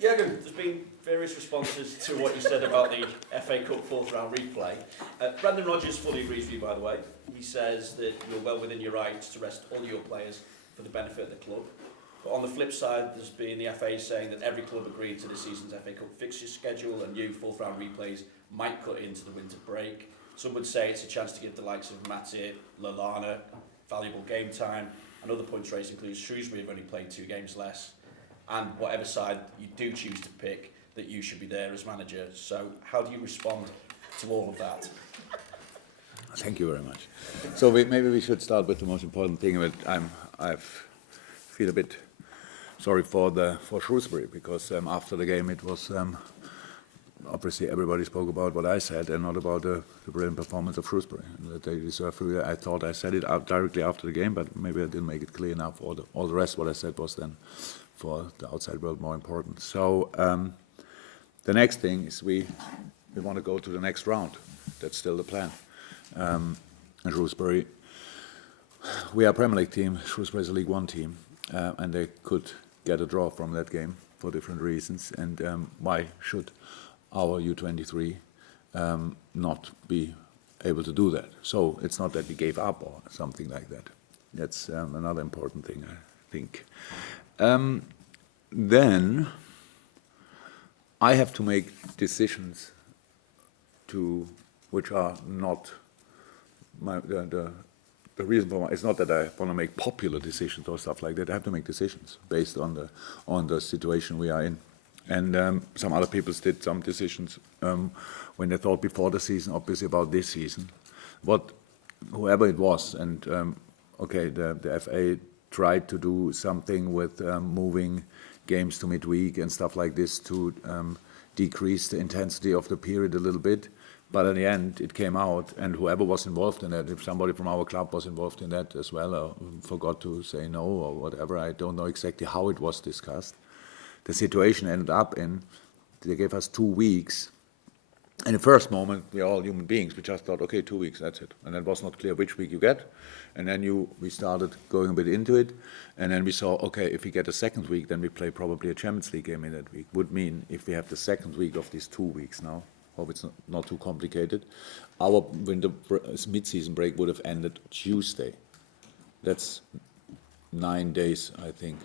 Jurgen, there's been various responses to what you said about the FA Cup fourth round replay. Brendan Rodgers fully agrees with you, by the way. He says that you're well within your rights to rest all your players for the benefit of the club. But on the flip side, there's been the FA saying that every club agreed to this season's FA Cup fixture schedule and new fourth round replays might cut into the winter break. Some would say it's a chance to give the likes of Matip, Lallana valuable game time, and other points raised include Shrewsbury have only played 2 games less, and whatever side you do choose to pick, that you should be there as manager. So how do you respond to all of that? Thank you very much. So maybe we should start with the most important thing. I feel a bit sorry for Shrewsbury, because after the game it was obviously everybody spoke about what I said and not about the brilliant performance of Shrewsbury. That they deserve. I thought I said it out directly after the game, but maybe I didn't make it clear enough. All the rest what I said was then for the outside world more important. So the next thing is we want to go to the next round. That's still the plan. And Shrewsbury, we are a Premier League team. Shrewsbury is a League One team, and they could get a draw from that game for different reasons. And why should our U23 not be able to do that? So it's not that we gave up or something like that. That's another important thing, I think. Then I have to make decisions which are not the reason for it's not that I want to make popular decisions or stuff like that. I have to make decisions based on the situation we are in. And some other people did some decisions when they thought before the season, obviously about this season. Whoever it was, and the FA tried to do something with moving games to midweek and stuff like this to decrease the intensity of the period a little bit. But in the end, it came out, and whoever was involved in that, if somebody from our club was involved in that as well, or forgot to say no or whatever, I don't know exactly how it was discussed. The situation ended up in, they gave us 2 weeks. In the first moment, we are all human beings. We just thought, okay, 2 weeks, that's it. And it was not clear which week you get. And then we started going a bit into it. And then we saw, okay, if we get a second week, then we play probably a Champions League game in that week. Would mean if we have the second week of these 2 weeks now, hope it's not too complicated, our mid-season break would have ended Tuesday. That's 9 days, I think.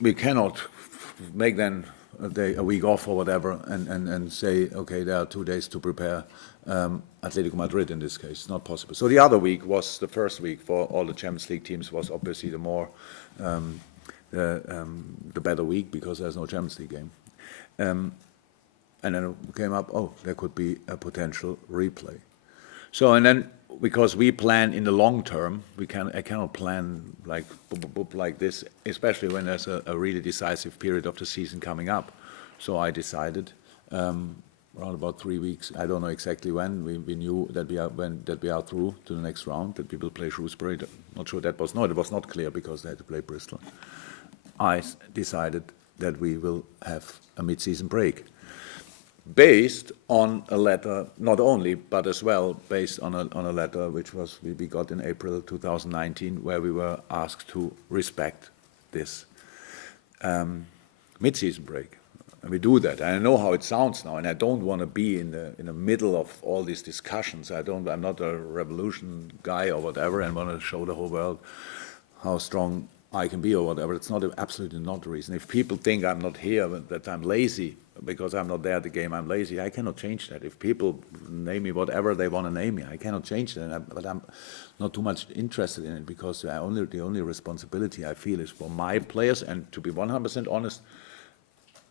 We cannot make then a week off or whatever and say, okay, there are 2 days to prepare Atletico Madrid in this case. It's not possible. So the other week was the first week for all the Champions League teams, was obviously the better week because there's no Champions League game. And then it came up, there could be a potential replay. So, and then because we plan in the long term, I cannot plan like this, especially when there's a really decisive period of the season coming up. So I decided around about 3 weeks, I don't know exactly when, we knew that we are through to the next round, that we will play Shrewsbury. Not sure it was not clear because they had to play Bristol. I decided that we will have a mid-season break, based on a letter, not only, but as well based on a letter which we got in April 2019, where we were asked to respect this mid-season break. And we do that. And I know how it sounds now, and I don't want to be in the middle of all these discussions. I'm not a revolution guy or whatever, and want to show the whole world how strong I can be or whatever. It's absolutely not the reason. If people think I'm not here, that I'm lazy because I'm not there at the game, I'm lazy, I cannot change that. If people name me whatever they want to name me, I cannot change that. But I'm not too much interested in it, because the only responsibility I feel is for my players, and to be 100% honest,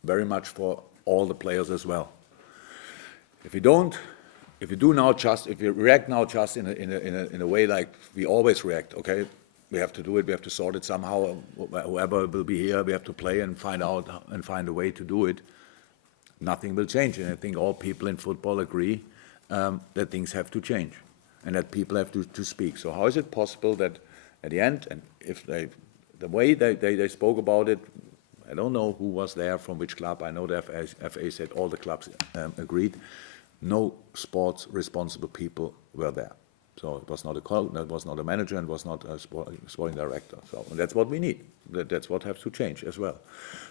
very much for all the players as well. If we react now just in a way like we always react, okay, we have to do it, we have to sort it somehow, whoever will be here, we have to play and find a way to do it, nothing will change. And I think all people in football agree that things have to change and that people have to speak. So how is it possible that at the end, and if the way they spoke about it, I don't know who was there from which club, I know the FA said all the clubs agreed, no sports responsible people were there. So it was not a coach, that was not a manager, and was not a sporting director. So and that's what we need. That's what has to change as well.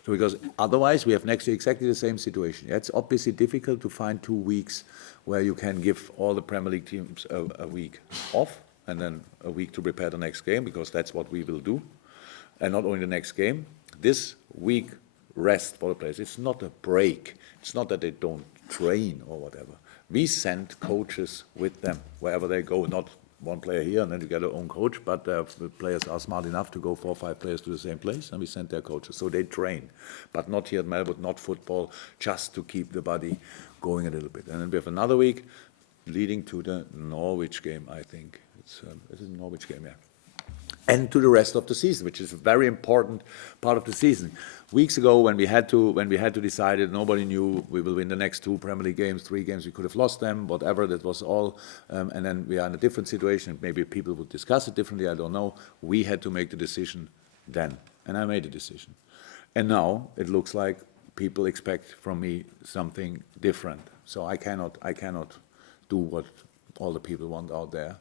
So because otherwise we have next year exactly the same situation. It's obviously difficult to find 2 weeks where you can give all the Premier League teams a week off and then a week to prepare the next game, because that's what we will do. And not only the next game, this week rest for the players. It's not a break. It's not that they don't train or whatever. We send coaches with them wherever they go, not one player here and then you get our own coach, but the players are smart enough to go 4 or 5 players to the same place, and we send their coaches. So they train, but not here at Melbourne, not football, just to keep the body going a little bit. And then we have another week leading to the Norwich game, I think. It's a Norwich game, yeah. And to the rest of the season, which is a very important part of the season. Weeks ago, when we had to decide it, nobody knew we will win the next 2 Premier League games, 3 games. We could have lost them, whatever. That was all. And then we are in a different situation. Maybe people would discuss it differently. I don't know. We had to make the decision then, and I made the decision. And now it looks like people expect from me something different. So I cannot do what all the people want out there.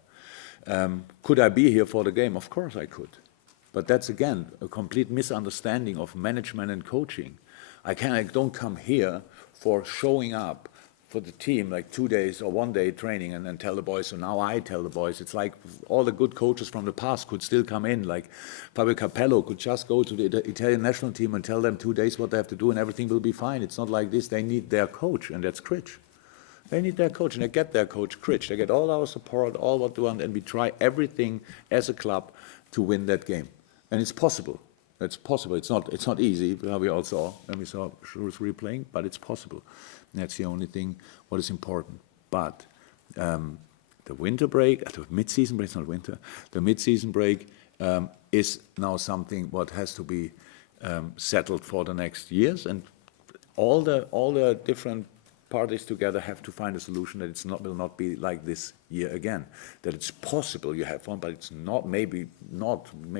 Could I be here for the game? Of course I could. But that's, again, a complete misunderstanding of management and coaching. I don't come here for showing up for the team like 2 days or 1 day training and then tell the boys, so now I tell the boys. It's like all the good coaches from the past could still come in, like Fabio Capello could just go to the Italian national team and tell them 2 days what they have to do and everything will be fine. It's not like this. They need their coach, and that's Critch. They need their coach, and they get their coach, Critch. They get all our support, all what they want, and we try everything as a club to win that game. And it's possible. It's possible. It's not easy, we all saw, and we saw Shrewsbury playing, but it's possible. And that's the only thing what is important. But the winter break, the mid-season break, it's not winter, the mid-season break is now something what has to be settled for the next years, and all the different parties together have to find a solution that will not be like this year again. That it's possible you have one, but it's not, maybe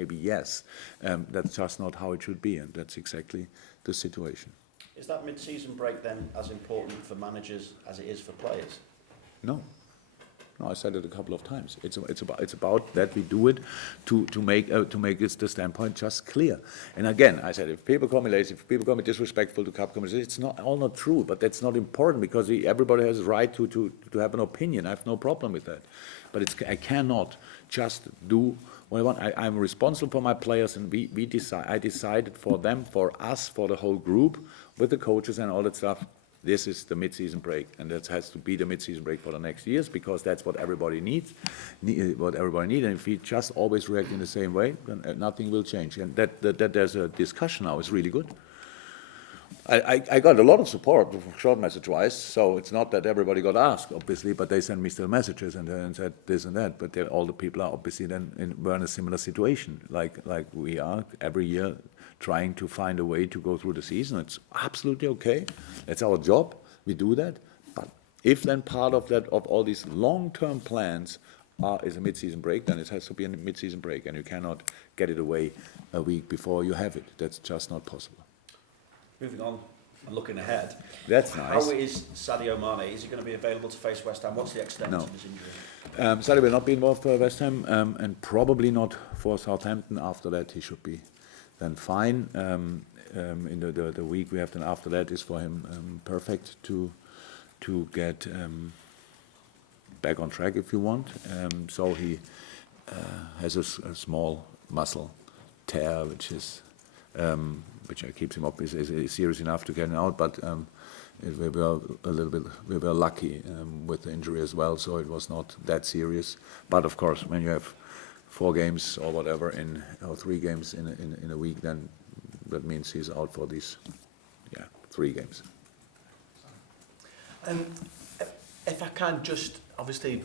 yes. That's just not how it should be, and that's exactly the situation. Is that mid-season break then as important for managers as it is for players? No. No, I said it a couple of times. It's about that we do it to make the standpoint just clear. And again, I said, if people call me lazy, if people call me disrespectful to cup committees, it's not true. But that's not important, because everybody has a right to have an opinion. I have no problem with that. But I cannot just do what I want. I'm responsible for my players, and I decided for them, for us, for the whole group, with the coaches and all that stuff. This is the mid-season break, and that has to be the mid-season break for the next years, because that's what everybody needs. And if we just always react in the same way, then nothing will change. And that there's a discussion now is really good. I got a lot of support, short message-wise, so it's not that everybody got asked, obviously, but they sent me still messages and said this and that. But all the people are obviously then were in a similar situation, like we are every year, trying to find a way to go through the season. It's absolutely okay. It's our job. We do that. But if then part of that, of all these long-term plans is a mid-season break, then it has to be a mid-season break, and you cannot get it away a week before you have it. That's just not possible. Moving on and looking ahead. That's nice. How is Sadio Mane? Is he going to be available to face West Ham? What's the extent of his injury? Sadio will not be involved for West Ham, and probably not for Southampton. After that, he should be then fine. In the week we have then after that is for him perfect to get back on track, if you want. So he has a small muscle tear, which keeps him up, is serious enough to get him out. But we were lucky with the injury as well, so it was not that serious. But of course, when you have 4 games or whatever or 3 games in a week, then that means he's out for these 3 games. If I can just, obviously,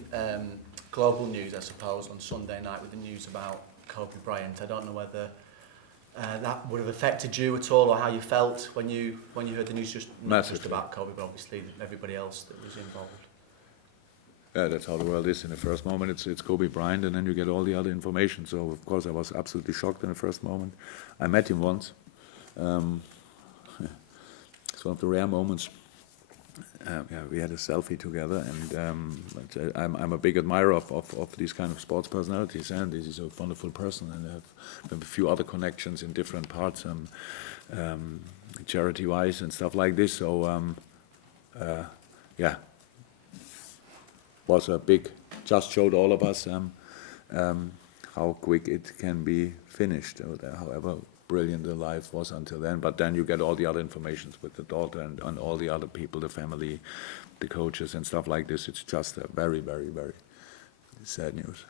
global news, I suppose, on Sunday night with the news about Kobe Bryant. I don't know whether that would have affected you at all, or how you felt when you heard the news, not just about Kobe, but obviously everybody else that was involved. Yeah, that's how the world is. In the first moment, it's Kobe Bryant, and then you get all the other information. So, of course, I was absolutely shocked in the first moment. I met him once. It's one of the rare moments we had a selfie together, and but, I'm a big admirer of these kind of sports personalities, and this is a wonderful person, and I have a few other connections in different parts, charity-wise and stuff like this. So yeah, was a big, just showed all of us how quick it can be finished. However brilliant the life was until then, but then you get all the other informations with the daughter and all the other people, the family, the coaches and stuff like this. It's just a very, very, very sad news.